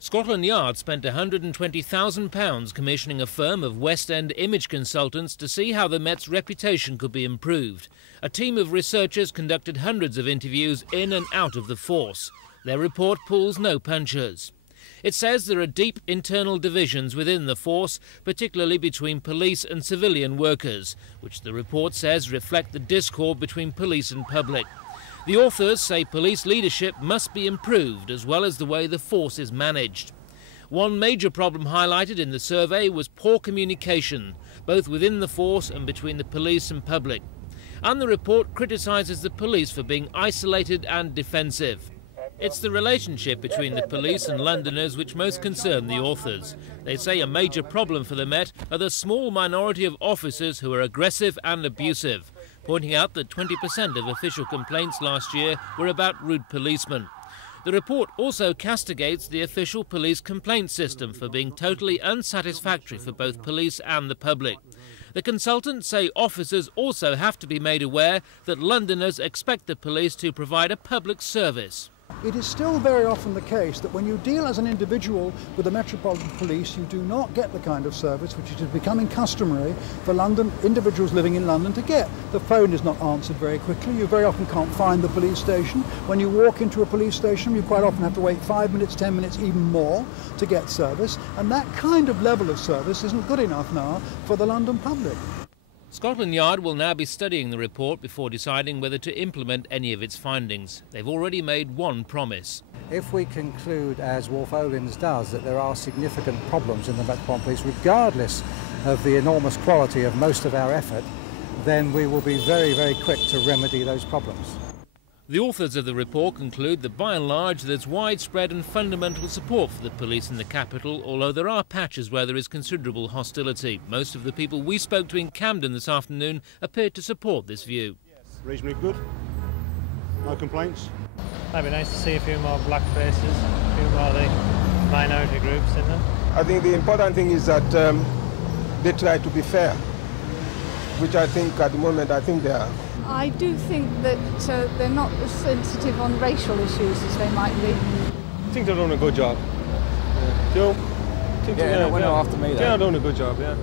Scotland Yard spent £120,000 commissioning a firm of West End image consultants to see how the Met's reputation could be improved. A team of researchers conducted hundreds of interviews in and out of the force. Their report pulls no punches. It says there are deep internal divisions within the force, particularly between police and civilian workers, which the report says reflect the discord between police and public. The authors say police leadership must be improved, as well as the way the force is managed. One major problem highlighted in the survey was poor communication, both within the force and between the police and public. And the report criticises the police for being isolated and defensive. It's the relationship between the police and Londoners which most concern the authors. They say a major problem for the Met are the small minority of officers who are aggressive and abusive, pointing out that 20% of official complaints last year were about rude policemen. The report also castigates the official police complaint system for being totally unsatisfactory for both police and the public. The consultants say officers also have to be made aware that Londoners expect the police to provide a public service. It is still very often the case that when you deal as an individual with the Metropolitan Police, you do not get the kind of service which is becoming customary for individuals living in London to get. The phone is not answered very quickly. You very often can't find the police station. When you walk into a police station, you quite often have to wait 5 minutes, 10 minutes, even more to get service. And that kind of level of service isn't good enough now for the London public. Scotland Yard will now be studying the report before deciding whether to implement any of its findings. They've already made one promise. If we conclude, as Wolfe Olins does, that there are significant problems in the Metropolitan Police, regardless of the enormous quality of most of our effort, then we will be very, very quick to remedy those problems. The authors of the report conclude that by and large there's widespread and fundamental support for the police in the capital, although there are patches where there is considerable hostility. Most of the people we spoke to in Camden this afternoon appeared to support this view. Reasonably good. No complaints. That'd be nice to see a few more black faces, a few more of the minority groups in them. I think the important thing is that they try to be fair, which I think at the moment they are. I do think that they're not as sensitive on racial issues as they might be. I think they're doing a good job. Yeah. Joe? We're not after me, though. They're doing a good job, yeah.